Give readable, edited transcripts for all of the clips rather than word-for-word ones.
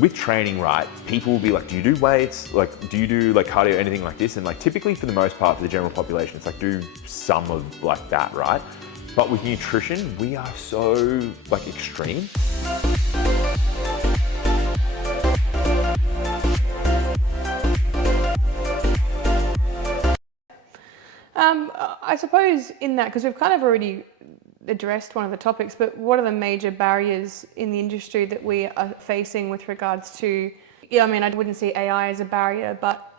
With training, right, people will be like, do you do weights? Like, do you do like cardio, anything like this? And like, typically for the most part, for the general population, it's like, do some of like that, right? But with nutrition, we are so like extreme. I suppose in that, because we've kind of already addressed one of the topics, but what are the major barriers in the industry that we are facing with regards to, I mean, I wouldn't see AI as a barrier, but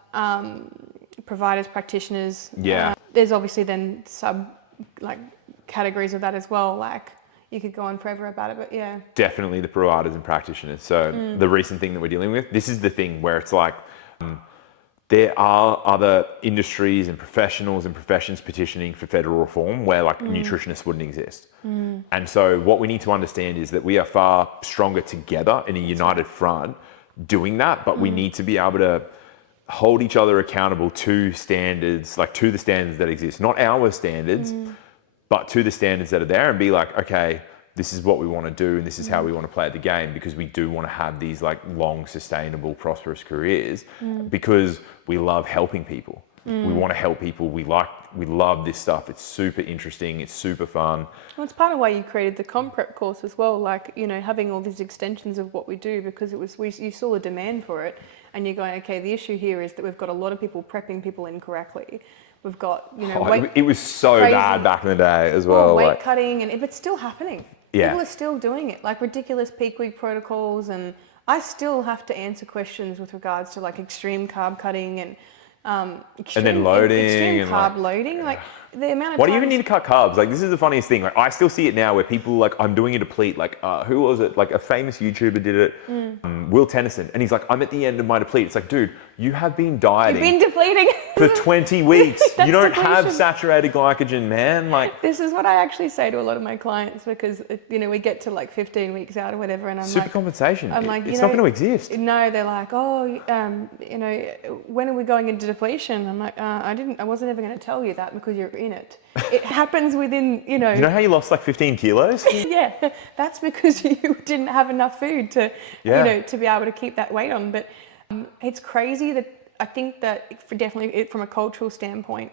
providers, practitioners. Yeah. There's obviously then categories of that as well, like you could go on forever about it, but yeah. Definitely the providers and practitioners. So the recent thing that we're dealing with, this is the thing where it's like, there are other industries and professionals and professions petitioning for federal reform where like nutritionists wouldn't exist. And so what we need to understand is that we are far stronger together in a united front doing that, but we need to be able to hold each other accountable to standards, like to the standards that exist, not our standards, but to the standards that are there, and be like, okay, this is what we want to do and this is how we want to play the game, because we do want to have these like long, sustainable, prosperous careers because we love helping people. We want to help people. We love this stuff. It's super interesting. It's super fun. Well, it's part of why you created the comp prep course as well, like, you know, having all these extensions of what we do, because you saw the demand for it and you're going, okay, the issue here is that we've got a lot of people prepping people incorrectly. We've got, you know, it was so bad back in the day as well. Weight cutting, and it's still happening. Yeah. People are still doing it, like ridiculous peak week protocols, and I still have to answer questions with regards to like extreme carb cutting and then loading extreme and carb loading, like the amount of why do you even need to cut carbs? Like, this is the funniest thing. Like, I still see it now where people like, I'm doing a deplete. Like, who was it? Like a famous YouTuber did it, Will Tennyson, and he's like, I'm at the end of my deplete. It's like, dude, you have been dieting. You've been depleting for 20 weeks. You don't depletion. have saturated glycogen, man. Like, this is what I actually say to a lot of my clients, because you know, we get to like 15 weeks out or whatever, and I'm super like, compensation. I'm like, it's not going to exist. No, they're like, oh, you know, when are we going into depletion? I'm like, I wasn't ever going to tell you that because you're in it. It happens within, you know. You know how you lost like 15 kilos? Yeah, that's because you didn't have enough food to, you know, to be able to keep that weight on. But it's crazy that I think that definitely from a cultural standpoint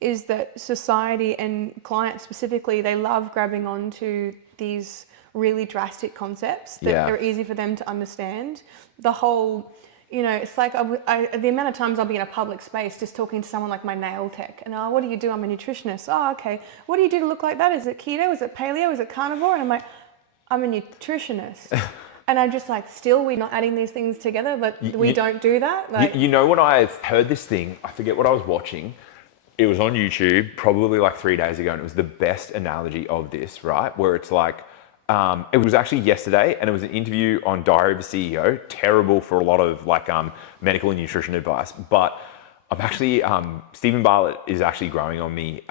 is that society and clients specifically, they love grabbing onto these really drastic concepts that are easy for them to understand. The whole, you know, it's like the amount of times I'll be in a public space just talking to someone like my nail tech, and what do you do? I'm a nutritionist. Oh, okay. What do you do to look like that? Is it keto? Is it paleo? Is it carnivore? And I'm like, I'm a nutritionist. And I'm just like, still, we're not adding these things together, but we don't do that. Like, you know what, I've heard this thing, I forget what I was watching. It was on YouTube probably like 3 days ago, and it was the best analogy of this, right? Where it's like, it was actually yesterday, and it was an interview on Diary of a CEO, terrible for a lot of like medical and nutrition advice. But I'm actually, Stephen Bartlett is actually growing on me,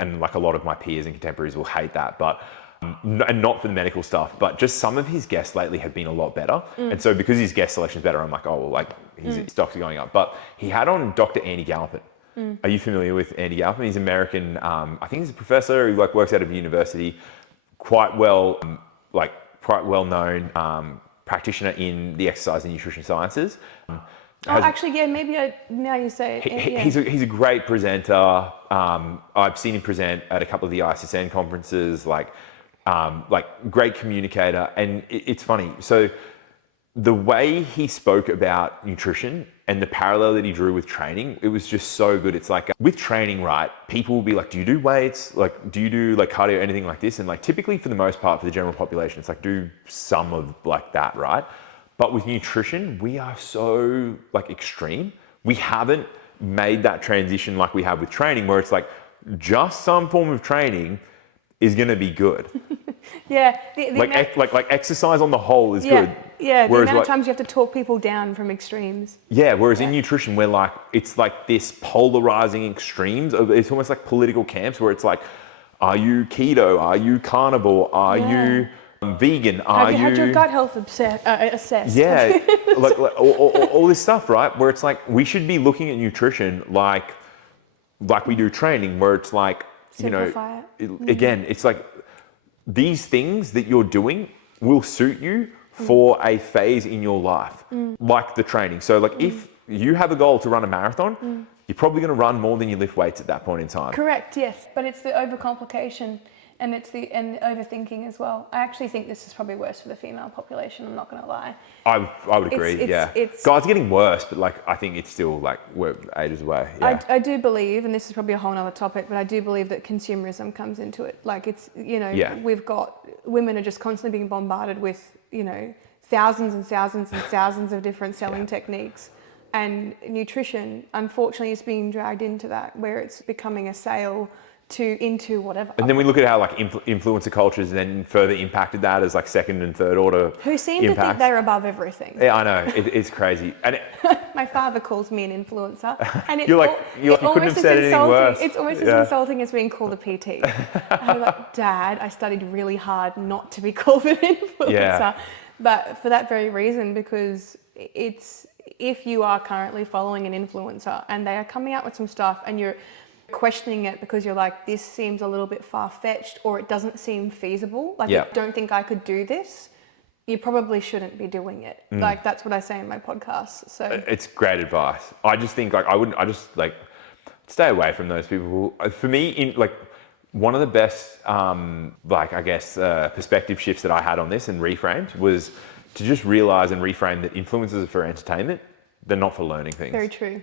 and like a lot of my peers and contemporaries will hate that, but and not for the medical stuff, but just some of his guests lately have been a lot better. And so because his guest selection is better, I'm like, oh, well, like his stocks are going up. But he had on Dr. Andy Galpin. Are you familiar with Andy Galpin? He's American. I think he's a professor who like works out of university, quite well known practitioner in the exercise and nutrition sciences. actually, yeah, maybe now you say it. He's a great presenter. I've seen him present at a couple of the ISSN conferences, like great communicator. And it's funny. So the way he spoke about nutrition and the parallel that he drew with training, it was just so good. It's like with training, right? People will be like, do you do weights? Like, do you do like cardio, anything like this? And like typically for the most part, for the general population, it's like do some of like that, right? But with nutrition, we are so like extreme. We haven't made that transition like we have with training, where it's like just some form of training is going to be good. Yeah. Like exercise on the whole is good. Yeah, the amount of times you have to talk people down from extremes. Yeah, whereas in nutrition, we're like, it's like this polarizing extremes. It's almost like political camps where it's like, are you keto? Are you carnivore? Are you vegan? Have you had your gut health assessed? Yeah, like all this stuff, right? Where it's like, we should be looking at nutrition like we do training, where it's like, Simplify again, it's like these things that you're doing will suit you for a phase in your life, like the training. So like if you have a goal to run a marathon, you're probably going to run more than you lift weights at that point in time. Correct, yes. But it's the overcomplication and the overthinking as well. I actually think this is probably worse for the female population, I'm not going to lie. I would agree, Guys are getting worse, but like I think it's still like we're ages away. Yeah. I do believe, and this is probably a whole other topic, but I do believe that consumerism comes into it. Like it's, we've got, women are just constantly being bombarded with, thousands and thousands and thousands of different selling techniques. And nutrition, unfortunately, is being dragged into that, where it's becoming a sale into whatever. And then we look at how like influencer cultures then further impacted that as like second and third order who seem to think they're above everything. Yeah, I know. It's crazy. And my father calls me an influencer, and it's you couldn't have said anything worse. It's almost as insulting as being called a PT. I'm like, Dad, I studied really hard not to be called an influencer, but for that very reason, because it's, if you are currently following an influencer and they are coming out with some stuff and you're questioning it because you're like, this seems a little bit far-fetched, or it doesn't seem feasible, like I don't think I could do this, you probably shouldn't be doing it. Like that's what I say in my podcast. So it's great advice. I just think like I just stay away from those people. For me, one of the best perspective shifts that I had on this and reframed was to just realize and reframe that influencers are for entertainment. They're not for learning things. Very true.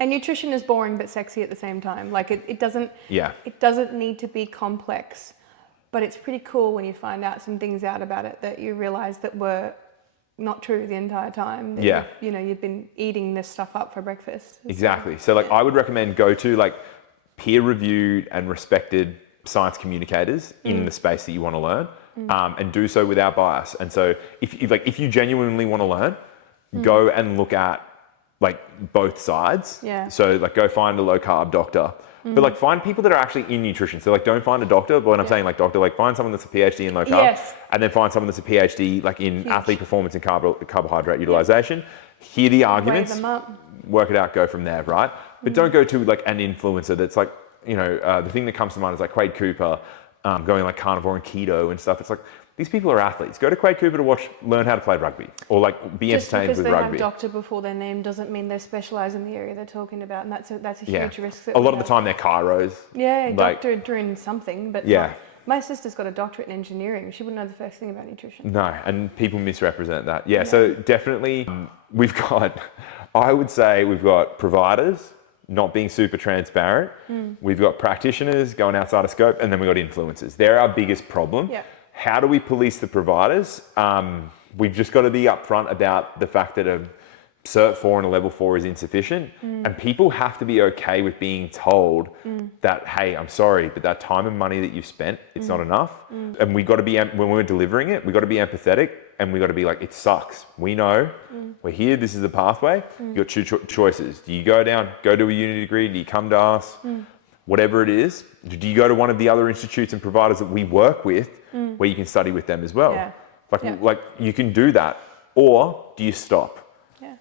And nutrition is boring but sexy at the same time. Like it doesn't need to be complex, but it's pretty cool when you find out some things out about it that you realize that were not true the entire time. You've been eating this stuff up for breakfast. Exactly. So I would recommend go to peer-reviewed and respected science communicators in the space that you want to learn, and do so without bias. And so if you genuinely want to learn, go and look at both sides. Yeah. So go find a low carb doctor, but find people that are actually in nutrition. So don't find a doctor, but when I'm saying doctor, find someone that's a PhD in low carb, and then find someone that's a PhD in athlete performance and carbohydrate utilization. Hear the arguments, weigh them up, work it out, go from there, right? But don't go to an influencer that's the thing that comes to mind is Quade Cooper, going carnivore and keto and stuff. It's these people are athletes. Go to Quade Cooper to learn how to play rugby, or be entertained with rugby. Just because they have doctor before their name doesn't mean they specialise in the area they're talking about, and that's a huge risk. A lot of the time they're chiros. Yeah, doctorate in something, but my sister's got a doctorate in engineering. She wouldn't know the first thing about nutrition. No, and people misrepresent that. Yeah. So definitely I would say we've got providers not being super transparent. We've got practitioners going outside of scope, and then we've got influencers. They're our biggest problem. Yeah. How do we police the providers? We've just got to be upfront about the fact that a Cert 4 and a Level 4 is insufficient. And people have to be okay with being told that, hey, I'm sorry, but that time and money that you've spent, it's not enough. And we got to be, when we're delivering it, we got to be empathetic, and we got to be it sucks. We know, we're here, this is the pathway. You've got two choices. Do you go to a uni degree? Do you come to us? Whatever it is. Do you go to one of the other institutes and providers that we work with where you can study with them as well? You can do that, or do you stop?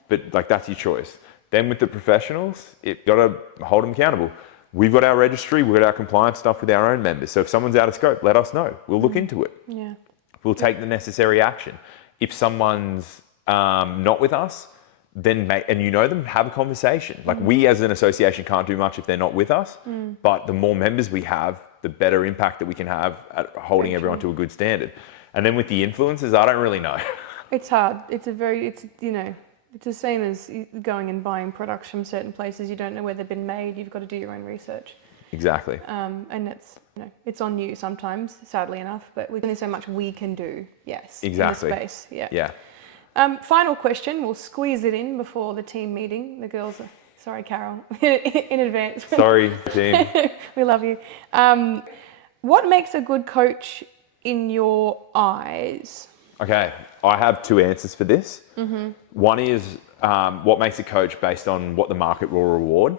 But that's your choice. Then with the professionals, it got to hold them accountable. We've got our registry, we've got our compliance stuff with our own members. So if someone's out of scope, let us know. We'll look into it. Yeah. We'll take the necessary action. If someone's not with us, then and you know them, have a conversation. We as an association can't do much if they're not with us, but the more members we have, the better impact that we can have at holding everyone to a good standard. And then with the influencers, I don't really know. It's hard. It's the same as going and buying products from certain places. You don't know where they've been made. You've got to do your own research. Exactly. And it's on you sometimes, sadly enough, but there's only so much we can do. Yes. Exactly. In this space. Yeah. Final question. We'll squeeze it in before the team meeting. The girls are, sorry, Carol, in advance. Sorry, team. We love you. What makes a good coach in your eyes? Okay, I have two answers for this. One is what makes a coach based on what the market will reward.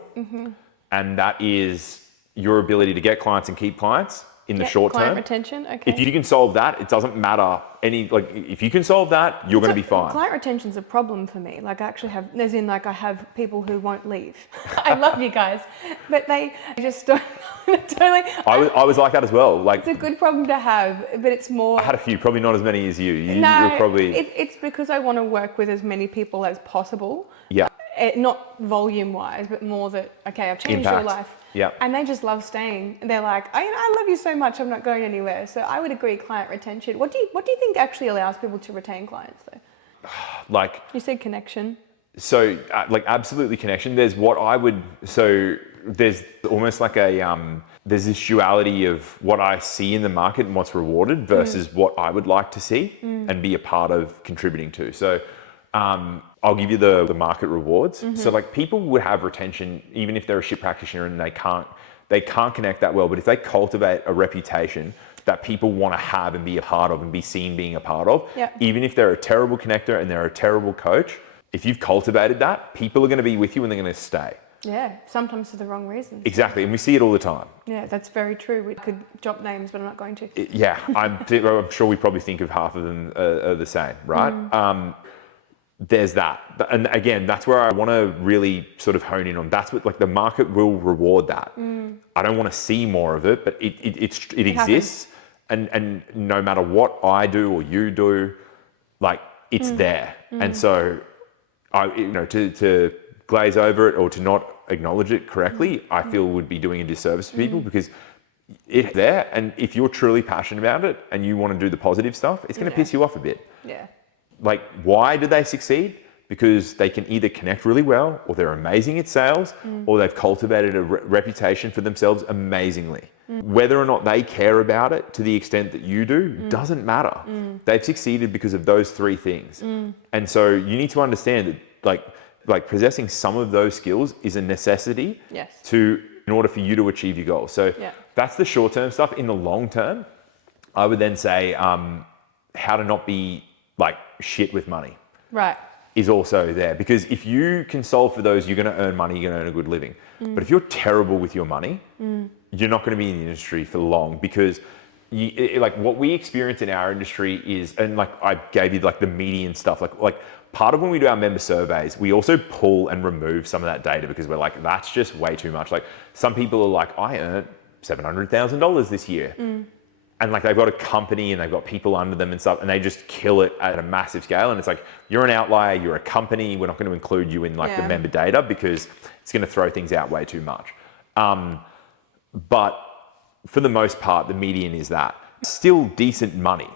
And that is your ability to get clients and keep clients in the short term. Client retention, okay. If you can solve that, it doesn't matter if you can solve that, you're going to be fine. Client retention's a problem for me. I actually have, I have people who won't leave. I love you guys, but they just don't. Totally. I was like that as well. Like, It's a good problem to have, but it's more. I had a few, probably not as many as you. No, You're probably it's because I want to work with as many people as possible. yeah. Not volume wise, but more that, okay, I've changed your Impact. life. Yeah. And they just love staying. They're like, I love you so much, I'm not going anywhere. So I would agree, client retention. What do you think actually allows people to retain clients though? Like, You said connection. so like absolutely connection. There's what I would, so there's almost like there's this duality of what I see in the market and what's rewarded versus what I would like to see and be a part of contributing to. So I'll give you the market rewards. So like people would have retention even if they're a shit practitioner and they can't connect that well. But if they cultivate a reputation that people want to have and be a part of and be seen being a part of, even if they're a terrible connector and they're a terrible coach, if you've cultivated that, people are going to be with you and they're going to stay. Yeah, sometimes for the wrong reasons. Exactly, and we see it all the time. Yeah, that's very true. We could drop names, but I'm not going to. Yeah, I'm sure we probably think of half of them are the same, right? There's that. And again, that's where I want to really sort of hone in on. That's what, like, the market will reward that. I don't want to see more of it, but it exists. And no matter what I do or you do, like, it's there. And so, to glaze over it or to not acknowledge it correctly, I feel would be doing a disservice to people because it's there. And if you're truly passionate about it and you want to do the positive stuff, it's going to piss you off a bit. Yeah. Like, why do they succeed? Because they can either connect really well, or they're amazing at sales, or they've cultivated a reputation for themselves amazingly. Whether or not they care about it to the extent that you do doesn't matter. They've succeeded because of those three things. And so you need to understand that like possessing some of those skills is a necessity in order for you to achieve your goals. So that's the short-term stuff. In the long term, I would then say how to not be like shit with money. Right. Is also there, because if you can solve for those, you're going to earn money, you're going to earn a good living. But if you're terrible with your money, you're not going to be in the industry for long, because like what we experience in our industry is, and like I gave you like the median stuff, like part of when we do our member surveys, we also pull and remove some of that data because we're like, that's just way too much. Like some people are like, I earned $700,000 this year. And like they've got a company and they've got people under them and stuff, and they just kill it at a massive scale. And it's like, you're an outlier, you're a company, we're not going to include you in like the member data because it's going to throw things out way too much. But for the most part, the median is that. Still decent money.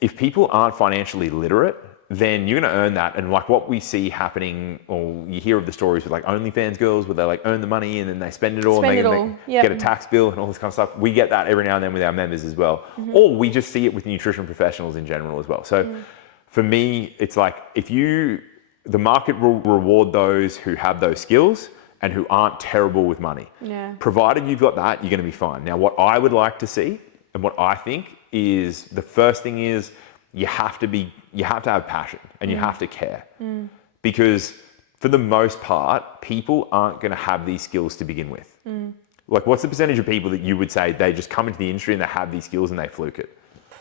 If people aren't financially literate, then you're going to earn that. And like what we see happening, or you hear of the stories with like OnlyFans girls where they like earn the money and then they spend it all and they get a tax bill and all this kind of stuff. We get that every now and then with our members as well. Or we just see it with nutrition professionals in general as well. So for me, it's like the market will reward those who have those skills and who aren't terrible with money. Provided you've got that, you're going to be fine. Now, what I would like to see and what I think is the first thing is you have to have passion and you have to care, because for the most part, people aren't going to have these skills to begin with. Like, what's the percentage of people that you would say they just come into the industry and they have these skills and they fluke it?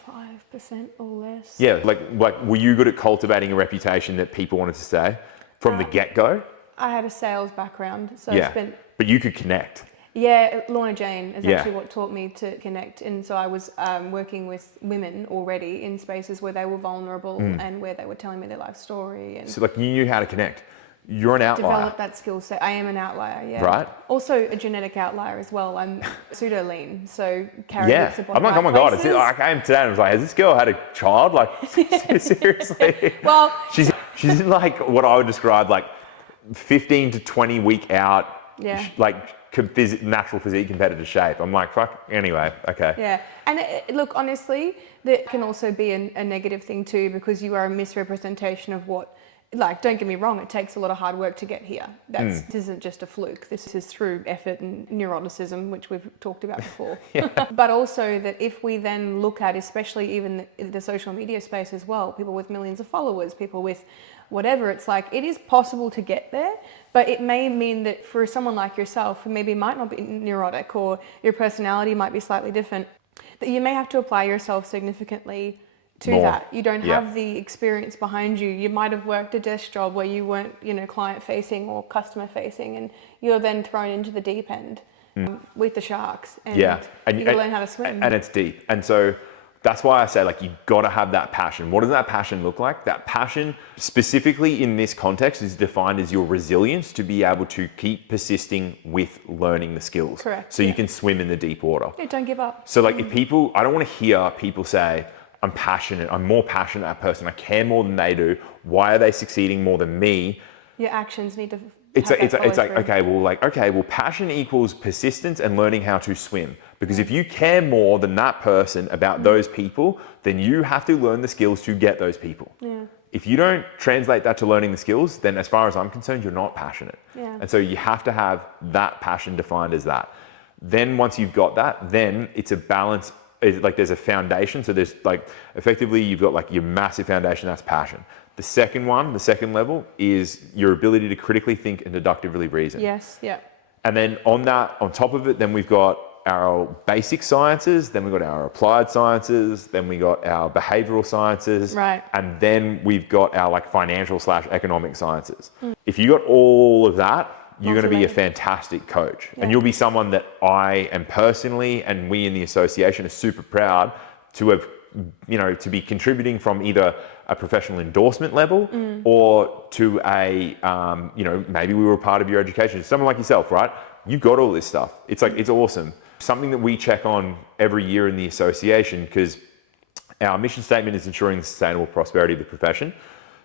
5% or less. Yeah, like were you good at cultivating a reputation that people wanted to stay from the get-go? I had a sales background, so yeah, I spent. But you could connect. Yeah, Lorna Jane is actually what taught me to connect. And so I was working with women already in spaces where they were vulnerable and where they were telling me their life story. And so like you knew how to connect. You're an outlier. Develop that skill set. I am an outlier, yeah. Right. Also a genetic outlier as well. I'm pseudo-lean, so carry bits of body. I'm like, oh my God. I came today and I was like, has this girl had a child? Like, seriously? Well, she's in like what I would describe like 15 to 20 week out, like natural physique competitive shape. I'm like, fuck, anyway, okay. Yeah, and look, honestly, that can also be a negative thing too, because you are a misrepresentation of what, like, don't get me wrong, it takes a lot of hard work to get here. This isn't just a fluke. This is through effort and neuroticism, which we've talked about before. But also that if we then look at, especially even the social media space as well, people with millions of followers, people with whatever, it's like, it is possible to get there, but it may mean that for someone like yourself, who maybe might not be neurotic or your personality might be slightly different, that you may have to apply yourself significantly to that. You don't have the experience behind you. You might have worked a desk job where you weren't, client facing or customer facing, and you're then thrown into the deep end. with the sharks, and Yeah. you got to learn how to swim. And it's deep. And so that's why I say, like, you got to have that passion. What does that passion look like? That passion, specifically in this context, is defined as your resilience to be able to keep persisting with learning the skills. Correct. So you can swim in the deep water. Yeah, don't give up. So, like, if people, I don't want to hear people say, I'm passionate, I'm more passionate a person, I care more than they do. Why are they succeeding more than me? Your actions need to. It's like okay, well, passion equals persistence and learning how to swim. Because if you care more than that person about those people, then you have to learn the skills to get those people. Yeah. If you don't translate that to learning the skills, then as far as I'm concerned, you're not passionate. Yeah. And so you have to have that passion defined as that. Then once you've got that, then it's a balance. Like there's a foundation. So there's like, effectively you've got like your massive foundation, that's passion. The second one, the second level, is your ability to critically think and deductively reason. Yes, yeah. And then on top of it, then we've got our basic sciences, then we've got our applied sciences, then we got our behavioral sciences, right. And then we've got our like financial/economic sciences. If you got all of that, you're going to be a fantastic coach. Yeah. And you'll be someone that I am personally, and we in the association are super proud to have, to be contributing from either a professional endorsement level or to a, maybe we were part of your education. Someone like yourself, right? You've got all this stuff. It's like, it's awesome. Something that we check on every year in the association, because our mission statement is ensuring the sustainable prosperity of the profession.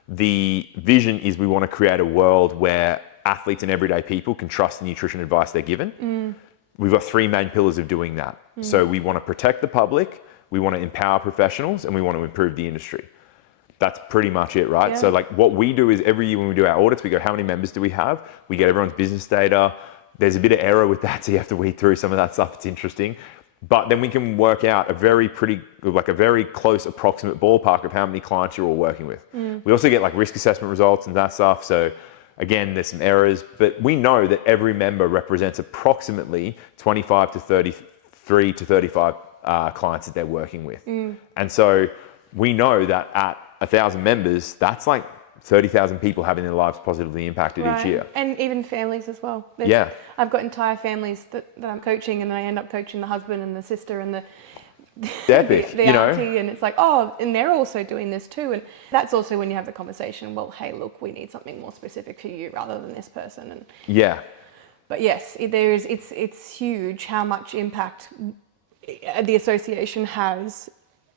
The vision is we want to create a world where athletes and everyday people can trust the nutrition advice they're given. We've got three main pillars of doing that. So we want to protect the public, we want to empower professionals, and we want to improve the industry. That's pretty much it, right? Yeah. So like what we do is every year when we do our audits, we go, how many members do we have? We get everyone's business data. There's a bit of error with that, so you have to weed through some of that stuff. It's interesting. But then we can work out a very close approximate ballpark of how many clients you're all working with. We also get like risk assessment results and that stuff. So again, there's some errors, but we know that every member represents approximately 25 to 33 to 35 clients that they're working with. And so we know that at 1,000 members, that's like 30,000 people having their lives positively impacted each year. And even families as well. I've got entire families that I'm coaching, and then I end up coaching the husband and the sister and the epic, the auntie, and it's like, oh, and they're also doing this too. And that's also when you have the conversation, well, hey, look, we need something more specific for you rather than this person. And but yes, it's huge how much impact the association has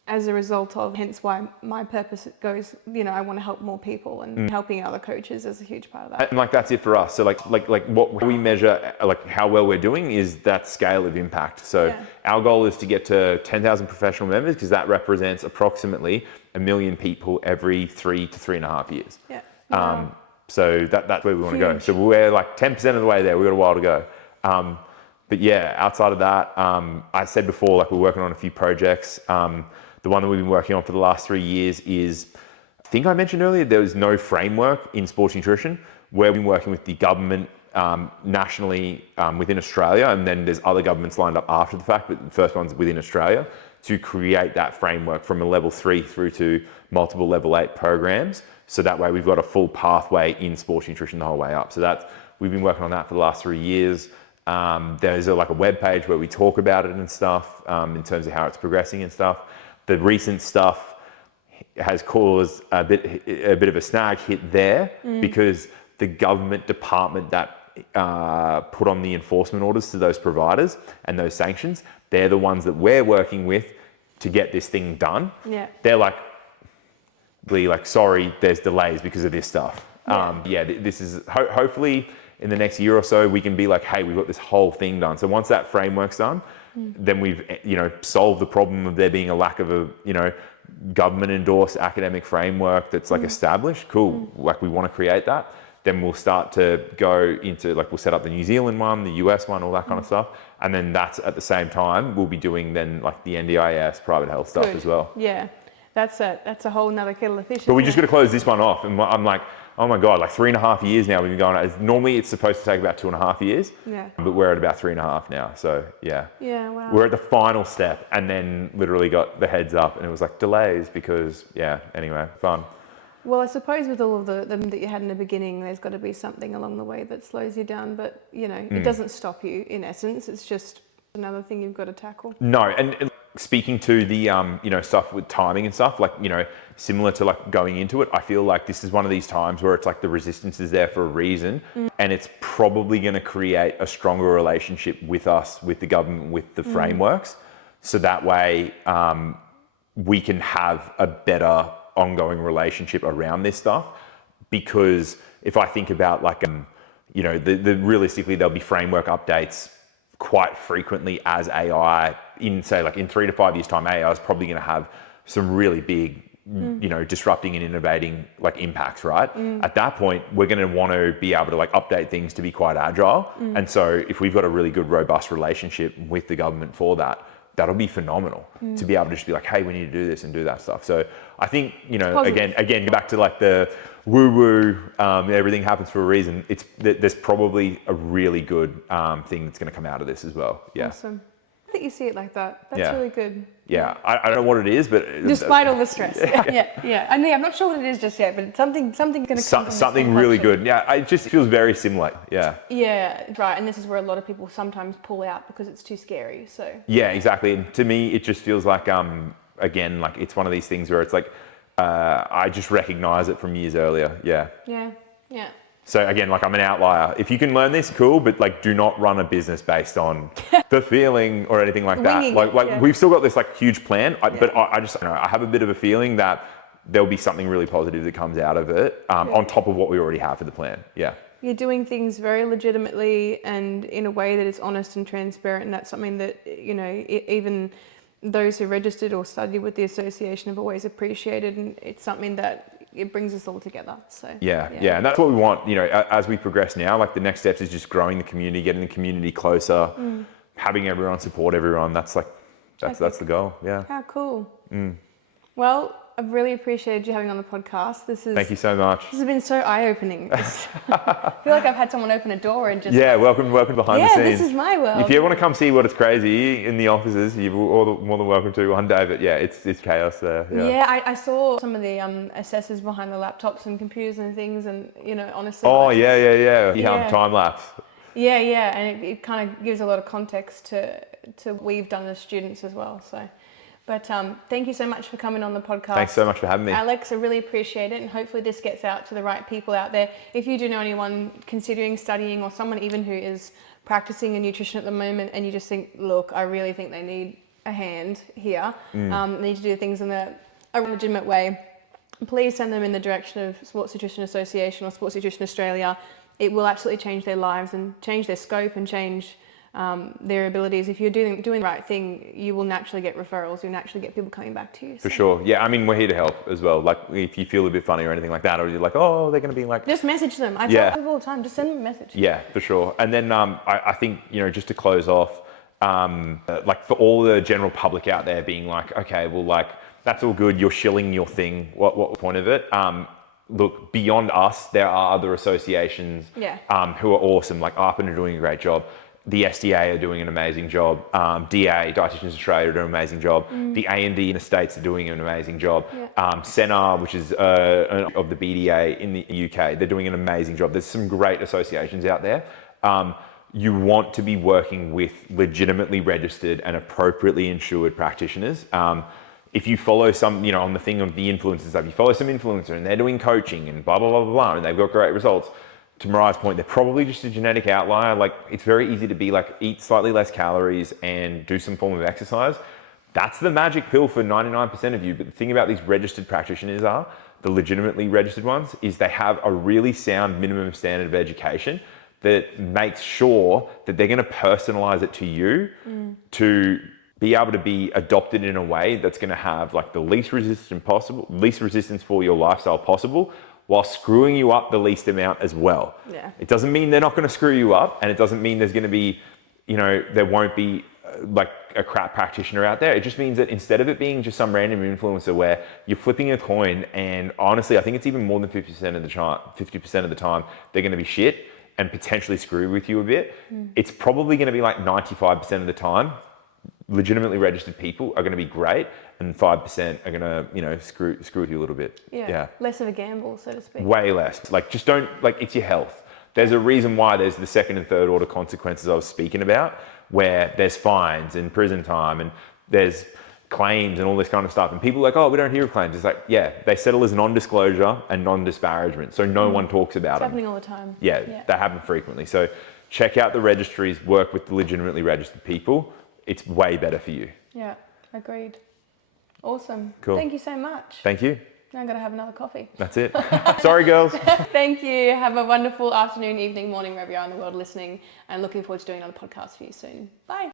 as a result of, hence why my purpose goes, I want to help more people, and helping other coaches is a huge part of that. And like, that's it for us. So like what we measure, like how well we're doing, is that scale of impact. So our goal is to get to 10,000 professional members, because that represents approximately 1 million people every 3 to 3.5 years. Yeah. Wow. So that's where we want to go. So we're like 10% of the way there. We've got a while to go. But yeah, outside of that, I said before, like, we're working on a few projects. The one that we've been working on for the last 3 years is, I think I mentioned earlier, there was no framework in sports nutrition, where we've been working with the government nationally within Australia, and then there's other governments lined up after the fact, but the first one's within Australia, to create that framework from a level 3 through to multiple level 8 programs. So that way we've got a full pathway in sports nutrition the whole way up. So we've been working on that for the last 3 years. There's a web page where we talk about it and stuff, in terms of how it's progressing and stuff. The recent stuff has caused a bit of a snag hit there, because the government department that put on the enforcement orders to those providers and those sanctions, they're the ones that we're working with to get this thing done. Yeah. They're like, sorry, there's delays because of this stuff. This is hopefully in the next year or so, we can be like, hey, we've got this whole thing done. So once that framework's done, then we've solved the problem of there being a lack of a government endorsed academic framework that's like established. Cool. Like, we want to create that. Then we'll start to go into, like, we'll set up the New Zealand one, the US one, all that kind of stuff. And then that's at the same time, we'll be doing then like the NDIS private health stuff as well. Yeah. That's a whole nother kettle of fish. But we just got to close this one off. And I'm like, oh my God, like 3.5 years now we've been going. Normally it's supposed to take about 2.5 years. Yeah. But we're at about 3.5 now. So yeah. Yeah, wow. We're at the final step, and then literally got the heads up, and it was like delays because, anyway, fun. Well, I suppose with all of them that you had in the beginning, there's got to be something along the way that slows you down. But, it doesn't stop you in essence. It's just another thing you've got to tackle. No, and speaking to the, stuff with timing and stuff, like, similar to like going into it, I feel like this is one of these times where it's like the resistance is there for a reason, and it's probably going to create a stronger relationship with us, with the government, with the frameworks. So that way we can have a better ongoing relationship around this stuff. Because if I think about like, realistically, there'll be framework updates quite frequently as AI in 3 to 5 years time, AI is probably going to have some really big, disrupting and innovating like impacts, right? At that point, we're going to want to be able to like update things to be quite agile. And so if we've got a really good, robust relationship with the government for that, that'll be phenomenal to be able to just be like, hey, we need to do this and do that stuff. So I think, again, back to like the woo-woo, everything happens for a reason. There's probably a really good thing that's going to come out of this as well. Yeah. Awesome. I think you see it like that. That's really good. Yeah. I don't know what it is, but despite all the stress. Yeah. I mean, I'm not sure what it is just yet, but something's going to come. Something really good. Yeah. It just feels very similar. Yeah. Yeah. Right. And this is where a lot of people sometimes pull out because it's too scary. So. Yeah. Exactly. And to me, it just feels like again, like it's one of these things where it's like I just recognize it from years earlier. Yeah. Yeah. Yeah. So again, like I'm an outlier. If you can learn this, cool, but like do not run a business based on the feeling or anything like that. Like we've still got this like huge plan, but I just, I have a bit of a feeling that there'll be something really positive that comes out of it on top of what we already have for the plan. Yeah. You're doing things very legitimately and in a way that is honest and transparent. And that's something that, even those who registered or studied with the association have always appreciated. And it's something that it brings us all together. So yeah, and that's what we want. As we progress now, like the next steps is just growing the community, getting the community closer, having everyone support everyone. That's the goal. Yeah. How cool. Well, I've really appreciated you having on the podcast. Thank you so much. This has been so eye-opening. I feel like I've had someone open a door and just... Yeah, welcome behind the scenes. Yeah, this is my world. If you ever want to come see what it's crazy in the offices, you're more than welcome to one day. But yeah, it's chaos there. Yeah, I saw some of the assessors behind the laptops and computers and things, and honestly... Oh, yeah. Time lapse. Yeah, and it kind of gives a lot of context to what we've done as students as well, so... But thank you so much for coming on the podcast. Thanks so much for having me. Alex, I really appreciate it. And hopefully this gets out to the right people out there. If you do know anyone considering studying or someone even who is practicing in nutrition at the moment and you just think, look, I really think they need a hand here. They need to do things in a legitimate way. Please send them in the direction of Sports Nutrition Association or Sports Nutrition Australia. It will absolutely change their lives and change their scope and change their abilities. If you're doing the right thing, you will naturally get referrals. You'll naturally get people coming back to you. For sure. Yeah, I mean, we're here to help as well. Like, if you feel a bit funny or anything like that, or you're like, oh, they're going to be like... Just message them. I tell people all the time, just send them a message. Yeah, for sure. And then I think, just to close off, like for all the general public out there being like, okay, well, like, that's all good. You're shilling your thing. What's the point of it? Look, beyond us, there are other associations who are awesome. Like ARPAN are doing a great job. The SDA are doing an amazing job. DA, Dietitians Australia, are doing an amazing job. The A&D in the States are doing an amazing job. SNA, which is of the BDA in the UK, they're doing an amazing job. There's some great associations out there. You want to be working with legitimately registered and appropriately insured practitioners. If you follow some, on the thing of the influencers stuff, you follow some influencer and they're doing coaching and blah, blah, blah, blah, blah, and they've got great results. To Mariah's point, they're probably just a genetic outlier. Like, it's very easy to be like, eat slightly less calories and do some form of exercise. That's the magic pill for 99% of you. But the thing about these registered practitioners the legitimately registered ones, is they have a really sound minimum standard of education that makes sure that they're going to personalize it to you to be able to be adopted in a way that's going to have like the least resistance for your lifestyle possible, while screwing you up the least amount as well. Yeah. It doesn't mean they're not going to screw you up, and it doesn't mean there's going to be, there won't be like a crap practitioner out there. It just means that instead of it being just some random influencer where you're flipping a coin, and honestly, I think it's even more than 50% of the time, they're going to be shit and potentially screw with you a bit. It's probably going to be like 95% of the time, legitimately registered people are going to be great, and 5% are going to, you know, screw with you a little bit. Yeah. Less of a gamble, so to speak. Way less. Like, just don't, like, it's your health. There's a reason why there's the second and third order consequences I was speaking about, where there's fines and prison time and there's claims and all this kind of stuff. And people are like, oh, we don't hear of claims. It's like, yeah, they settle as non-disclosure and non-disparagement. So no one talks about them. It's happening all the time. Yeah, they happen frequently. So check out the registries, work with the legitimately registered people. It's way better for you. Yeah, agreed. Awesome. Cool. Thank you so much. Thank you. Now I'm going to have another coffee. That's it. Sorry, girls. Thank you. Have a wonderful afternoon, evening, morning, wherever you are in the world listening, and looking forward to doing another podcast for you soon. Bye.